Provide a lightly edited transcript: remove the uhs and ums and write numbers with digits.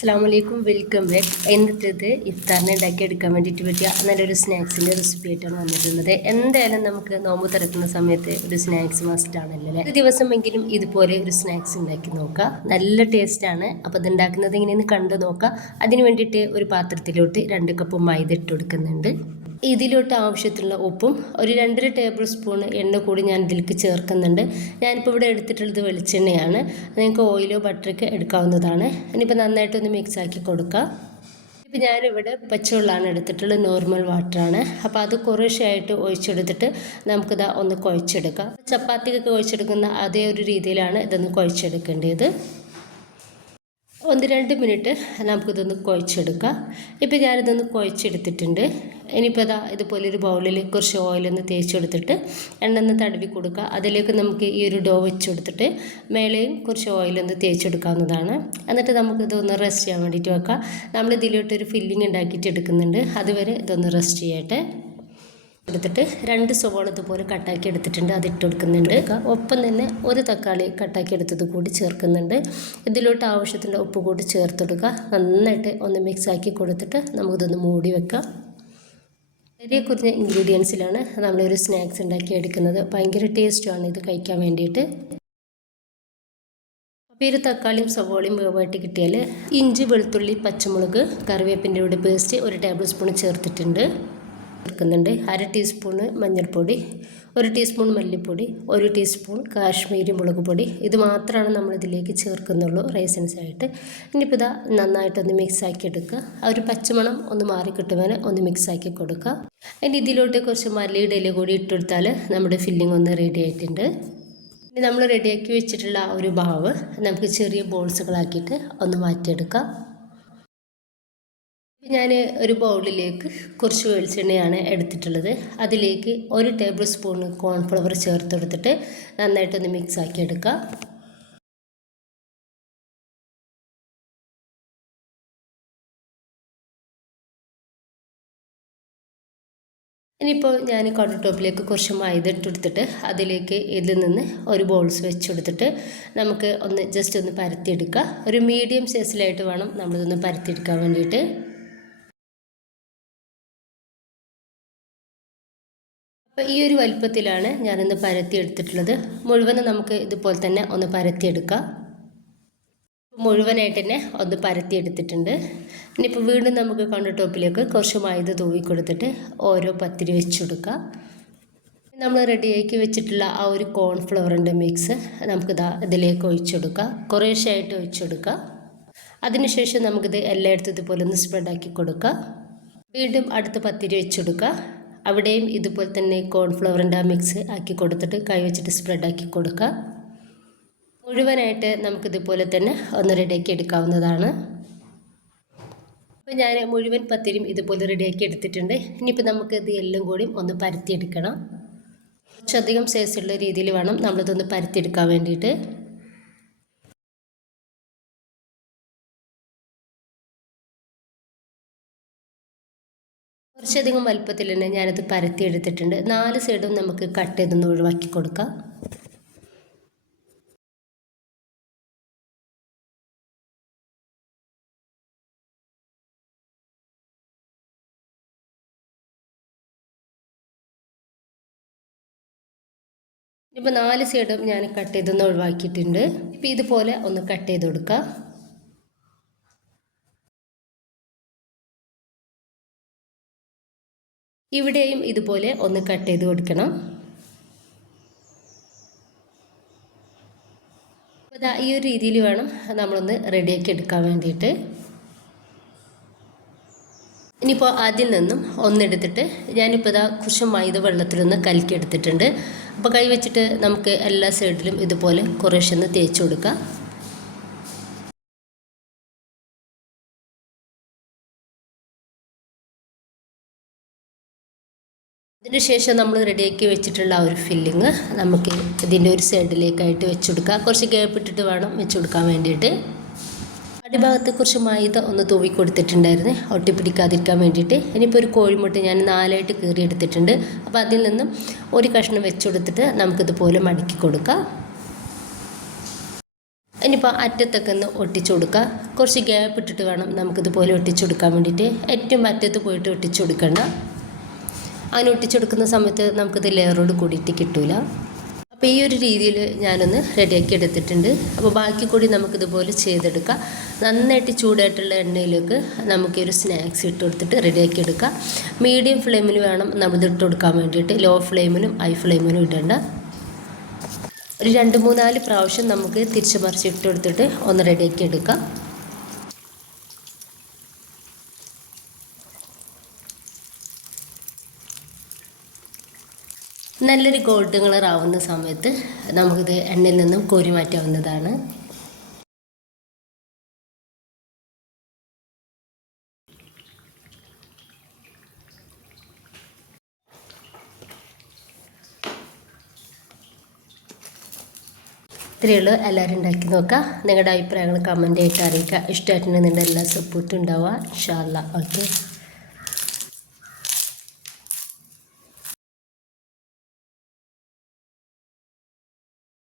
അസ്സലാമലൈക്കും, welcome back. ഇന്നത്തേത് ഇഫ്താറിനെ ഉണ്ടാക്കിയെടുക്കാൻ വേണ്ടിയിട്ട് പറ്റിയ നല്ലൊരു സ്നാക്സിൻ്റെ റെസിപ്പി ആയിട്ടാണ് വന്നിട്ടുള്ളത്. എന്തായാലും നമുക്ക് നോമ്പ് തുറക്കുന്ന സമയത്ത് ഒരു സ്നാക്സ് മസ്റ്റ് ആണല്ലോ. ഒരു ദിവസമെങ്കിലും ഇതുപോലെ ഒരു സ്നാക്സ് ഉണ്ടാക്കി നോക്കുക. നല്ല ടേസ്റ്റാണ്. അപ്പോൾ ഇത് ഉണ്ടാക്കുന്നത് എങ്ങനെയെന്ന് കണ്ടു നോക്കുക. അതിന് വേണ്ടിയിട്ട് ഒരു പാത്രത്തിലോട്ട് 2 കപ്പ് മൈദ ഇട്ട് കൊടുക്കുന്നുണ്ട്. ഇതിലോട്ട് ആവശ്യത്തിനുള്ള ഉപ്പും ഒരു 2.5 ടേബിൾ സ്പൂൺ എണ്ണ കൂടി ഞാൻ ഇതിലേക്ക് ചേർക്കുന്നുണ്ട്. ഞാനിപ്പോൾ ഇവിടെ എടുത്തിട്ടുള്ളത് വെളിച്ചെണ്ണയാണ്. നിങ്ങൾക്ക് ഓയിലോ ബട്ടറൊക്കെ എടുക്കാവുന്നതാണ്. ഇനിയിപ്പോൾ നന്നായിട്ടൊന്ന് മിക്സ് ആക്കി കൊടുക്കുക. ഇപ്പോൾ ഞാനിവിടെ പച്ചവെള്ളമാണ് എടുത്തിട്ടുള്ളത്, നോർമൽ വാട്ടറാണ്. അപ്പോൾ അത് കുറേശ്ശായിട്ട് ഒഴിച്ചെടുത്തിട്ട് നമുക്കിത് ഒന്ന് കുഴച്ചെടുക്കാം. ചപ്പാത്തിക്കൊക്കെ കുഴച്ചെടുക്കുന്ന അതേ ഒരു രീതിയിലാണ് ഇതൊന്ന് കുഴച്ചെടുക്കേണ്ടത്. 1-2 മിനിറ്റ് നമുക്കിതൊന്ന് കുഴച്ചെടുക്കാം. ഇപ്പോൾ ഞാനിതൊന്ന് കുഴച്ചെടുത്തിട്ടുണ്ട്. ഇനിയിപ്പോൾ ഇതുപോലെ ഒരു ബൗളിൽ കുറച്ച് ഓയിലൊന്ന് തേച്ചെടുത്തിട്ട് എണ്ണ ഒന്ന് തടവി കൊടുക്കുക. അതിലേക്ക് നമുക്ക് ഈ ഒരു ഡോ വെച്ച് കൊടുത്തിട്ട് മേലെയും കുറച്ച് ഓയിലൊന്ന് തേച്ചെടുക്കാവുന്നതാണ്. എന്നിട്ട് നമുക്കിതൊന്ന് റെസ്റ്റ് ചെയ്യാൻ വേണ്ടിയിട്ട് വെക്കാം. നമ്മൾ ഇതിലോട്ടൊരു ഫില്ലിങ് ഉണ്ടാക്കിയിട്ട് എടുക്കുന്നുണ്ട്. അതുവരെ ഇതൊന്ന് റെസ്റ്റ് ചെയ്യട്ടെ. എടുത്തിട്ട് 2 സവോള ഇതുപോലെ കട്ടാക്കി എടുത്തിട്ടുണ്ട്, അതിട്ട് കൊടുക്കുന്നുണ്ട്. ഒപ്പം തന്നെ ഒരു തക്കാളി കട്ടാക്കി എടുത്തത് കൂടി ചേർക്കുന്നുണ്ട്. ഇതിലോട്ട് ആവശ്യത്തിൻ്റെ ഉപ്പ് കൂടി ചേർത്തെടുക്കുക. നന്നായിട്ട് ഒന്ന് മിക്സ് ആക്കി കൊടുത്തിട്ട് നമുക്കിതൊന്ന് മൂടി വെക്കാം. വളരെ കുറഞ്ഞ ഇൻഗ്രീഡിയൻസിലാണ് നമ്മളൊരു സ്നാക്സ് ഉണ്ടാക്കി എടുക്കുന്നത്. ഭയങ്കര ടേസ്റ്റുമാണ് ഇത് കഴിക്കാൻ വേണ്ടിയിട്ട്. അപ്പോൾ ഈ ഒരു തക്കാളിയും സവോളയും വേവായിട്ട് കിട്ടിയാൽ ഇഞ്ചി, വെളുത്തുള്ളി, പച്ചമുളക്, കറിവേപ്പിൻ്റെ കൂടെ പേസ്റ്റ് 1 ടേബിൾ സ്പൂൺ ചേർത്തിട്ടുണ്ട്. ചേർക്കുന്നുണ്ട് 1/2 ടീസ്പൂണ് മഞ്ഞൾപ്പൊടി, 1 ടീസ്പൂൺ മല്ലിപ്പൊടി, 1 ടീസ്പൂൺ കാശ്മീരി മുളക് പൊടി. ഇത് മാത്രമാണ് നമ്മളിതിലേക്ക് ചേർക്കുന്നുള്ളൂ റൈസൻസായിട്ട്. ഇനിയിപ്പോൾ നന്നായിട്ടൊന്ന് മിക്സാക്കി എടുക്കുക. ആ ഒരു പച്ചമണം ഒന്ന് മാറിക്കിട്ടുവാൻ ഒന്ന് മിക്സാക്കി കൊടുക്കുക. ഇനി ഇതിലോട്ട് കുറച്ച് മല്ലിയുടെ ഇല കൂടി ഇട്ടെടുത്താൽ നമ്മുടെ ഫില്ലിംഗ് ഒന്ന് റെഡി ആയിട്ടുണ്ട്. ഇനി നമ്മൾ റെഡിയാക്കി വെച്ചിട്ടുള്ള ആ ഒരു മാവ് നമുക്ക് ചെറിയ ബോൾസുകളാക്കിയിട്ട് ഒന്ന് മാറ്റിയെടുക്കാം. ഞാൻ ഒരു ബൗളിലേക്ക് കുറച്ച് വെളിച്ചെണ്ണയാണ് എടുത്തിട്ടുള്ളത്. അതിലേക്ക് 1 ടേബിൾ സ്പൂൺ കോൺഫ്ലവർ ചേർത്തെടുത്തിട്ട് നന്നായിട്ടൊന്ന് മിക്സ് ആക്കി എടുക്കുക. ഇനിയിപ്പോൾ ഞാൻ കൗണ്ടർ ടോപ്പിലേക്ക് കുറച്ച് മൈദ ഇട്ടെടുത്തിട്ട് അതിലേക്ക് ഇതിൽ നിന്ന് ഒരു ബോൾസ് വെച്ചെടുത്തിട്ട് നമുക്ക് ഒന്ന് ജസ്റ്റ് ഒന്ന് പരത്തിയെടുക്കുക. ഒരു മീഡിയം സൈസിലായിട്ട് വേണം നമ്മളിതൊന്ന് പരത്തിയെടുക്കാൻ വേണ്ടിയിട്ട്. അപ്പോൾ ഈ ഒരു വലുപ്പത്തിലാണ് ഞാനൊന്ന് പരത്തി എടുത്തിട്ടുള്ളത്. മുഴുവനും നമുക്ക് ഇതുപോലെ തന്നെ ഒന്ന് പരത്തിയെടുക്കാം. മുഴുവനായിട്ട് തന്നെ ഒന്ന് പരത്തി എടുത്തിട്ടുണ്ട്. ഇനിയിപ്പോൾ വീണ്ടും നമുക്ക് കൗണ്ടർ ടോപ്പിലേക്ക് കുറച്ച് മൈദ തൂവി കൊടുത്തിട്ട് ഓരോ പത്തിരി വെച്ച് കൊടുക്കുക. നമ്മൾ റെഡിയാക്കി വെച്ചിട്ടുള്ള ആ ഒരു കോൺഫ്ലവറിൻ്റെ മിക്സ് നമുക്കിത് ഇതിലേക്ക് ഒഴിച്ചെടുക്കുക. കുറേശ്ശായിട്ട് ഒഴിച്ചെടുക്കുക. അതിനുശേഷം നമുക്കിത് എല്ലായിടത്തും ഇതുപോലെ ഒന്ന് സ്പ്രെഡാക്കി കൊടുക്കുക. വീണ്ടും അടുത്ത പത്തിരി വെച്ചെടുക്കുക. അവിടെയും ഇതുപോലെ തന്നെ കോൺഫ്ലവറിൻ്റെ ആ മിക്സ് ആക്കി കൊടുത്തിട്ട് കൈ വെച്ചിട്ട് സ്പ്രെഡാക്കി കൊടുക്കുക. മുഴുവനായിട്ട് നമുക്കിതുപോലെ തന്നെ ഒന്ന് റെഡിയാക്കി എടുക്കാവുന്നതാണ്. അപ്പോൾ ഞാൻ മുഴുവൻ പത്തിരിയും ഇതുപോലെ റെഡിയാക്കി എടുത്തിട്ടുണ്ട്. ഇനിയിപ്പോൾ നമുക്കിത് എല്ലാം കൂടി ഒന്ന് പരത്തിയെടുക്കണം. കുറച്ചധികം സൈസുള്ള രീതിയിൽ വേണം നമ്മളിതൊന്ന് പരത്തിയെടുക്കാൻ വേണ്ടിയിട്ട്. കുറച്ചധികം വലുപ്പത്തിൽ തന്നെ ഞാനത് പരത്തി എടുത്തിട്ടുണ്ട്. 4 സൈഡും നമുക്ക് കട്ട് ചെയ്തൊന്ന് ഒഴിവാക്കി കൊടുക്കാം. ഇപ്പോൾ 4 സൈഡും ഞാൻ കട്ട് ചെയ്തൊന്ന് ഒഴിവാക്കിയിട്ടുണ്ട്. ഇപ്പോൾ ഇതുപോലെ ഒന്ന് കട്ട് ചെയ്ത് കൊടുക്കാം. ഇവിടെയും ഇതുപോലെ ഒന്ന് കട്ട് ചെയ്ത് കൊടുക്കണം. അപ്പോൾ ഈ ഒരു രീതിയിൽ വേണം നമ്മളൊന്ന് റെഡിയാക്കി എടുക്കാൻ വേണ്ടിയിട്ട്. ഇനിയിപ്പോൾ അതിൽ നിന്നും ഒന്നെടുത്തിട്ട് ഞാനിപ്പോൾ കുറച്ച് മൈദ വെള്ളത്തിലൊന്ന് കലക്കി എടുത്തിട്ടുണ്ട്. അപ്പോൾ കൈ വെച്ചിട്ട് നമുക്ക് എല്ലാ സൈഡിലും ഇതുപോലെ കുറേശ്ശെ ഒന്ന് തേച്ച് കൊടുക്കാം. അതിനുശേഷം നമ്മൾ റെഡിയാക്കി വെച്ചിട്ടുള്ള ആ ഒരു ഫില്ലിങ് നമുക്ക് ഇതിൻ്റെ ഒരു സൈഡിലേക്കായിട്ട് വെച്ച് കൊടുക്കുക. കുറച്ച് ഗ്യാപ്പ് ഇട്ടിട്ട് വേണം വെച്ച് കൊടുക്കാൻ വേണ്ടിയിട്ട്. അടിഭാഗത്ത് കുറച്ച് മൈദ ഒന്ന് തൂവി കൊടുത്തിട്ടുണ്ടായിരുന്നു ഒട്ടിപ്പിടിക്കാതിരിക്കാൻ വേണ്ടിയിട്ട്. ഇനിയിപ്പോൾ ഒരു കോഴിമുട്ട ഞാൻ 4ആയിട്ട് കീറി എടുത്തിട്ടുണ്ട്. അപ്പോൾ അതിൽ നിന്നും ഒരു കഷ്ണം വെച്ച് കൊടുത്തിട്ട് നമുക്കിതുപോലെ മടക്കി കൊടുക്കാം. ഇനിയിപ്പോൾ അറ്റത്തൊക്കെ ഒന്ന് ഒട്ടിച്ചു കൊടുക്കുക. കുറച്ച് ഗ്യാപ്പ് ഇട്ടിട്ട് വേണം നമുക്കിതുപോലെ ഒട്ടിച്ചു കൊടുക്കാൻ വേണ്ടിയിട്ട്. ഏറ്റവും അറ്റത്ത് പോയിട്ട് ഒട്ടിച്ചു കൊടുക്കണ്ട. അങ്ങനെ ഒട്ടിച്ചു കൊടുക്കുന്ന സമയത്ത് നമുക്കിത് ലെയറോട് കൂടിയിട്ട് കിട്ടില്ല. അപ്പോൾ ഈ ഒരു രീതിയിൽ ഞാനൊന്ന് റെഡിയാക്കി എടുത്തിട്ടുണ്ട്. അപ്പോൾ ബാക്കി കൂടി നമുക്കിതുപോലെ ചെയ്തെടുക്കാം. നന്നായിട്ട് ചൂടായിട്ടുള്ള എണ്ണയിലേക്ക് നമുക്ക് ഒരു സ്നാക്സ് ഇട്ട് കൊടുത്തിട്ട് റെഡിയാക്കി എടുക്കാം. മീഡിയം ഫ്ലെയിമിൽ വേണം നമ്മളിത് ഇട്ട് കൊടുക്കാൻ വേണ്ടിയിട്ട്. ലോ ഫ്ലെയിമിലും ഹൈ ഫ്ലെയിമിലും ഇടേണ്ട. ഒരു 2-3-4 പ്രാവശ്യം നമുക്ക് തിരിച്ച് മറിച്ച് ഇട്ട് കൊടുത്തിട്ട് ഒന്ന് റെഡിയാക്കി എടുക്കാം. നല്ലൊരു ഗോൾഡൻ കളർ ആവുന്ന സമയത്ത് നമുക്കിത് എണ്ണയിൽ നിന്നും കോരി മാറ്റാവുന്നതാണ്. ഇത്രയേ ഉള്ളൂ. എല്ലാവരും ഉണ്ടാക്കി നോക്കുക. നിങ്ങളുടെ അഭിപ്രായങ്ങൾ കമൻ്റ് ആയിട്ട് അറിയിക്കുക. ഇഷ്ടമായിട്ടുണ്ടെങ്കിൽ നിങ്ങളുടെ എല്ലാ സപ്പോർട്ടും ഉണ്ടാവുക. ഇൻഷാ അല്ലാഹ്. ഓക്കെ.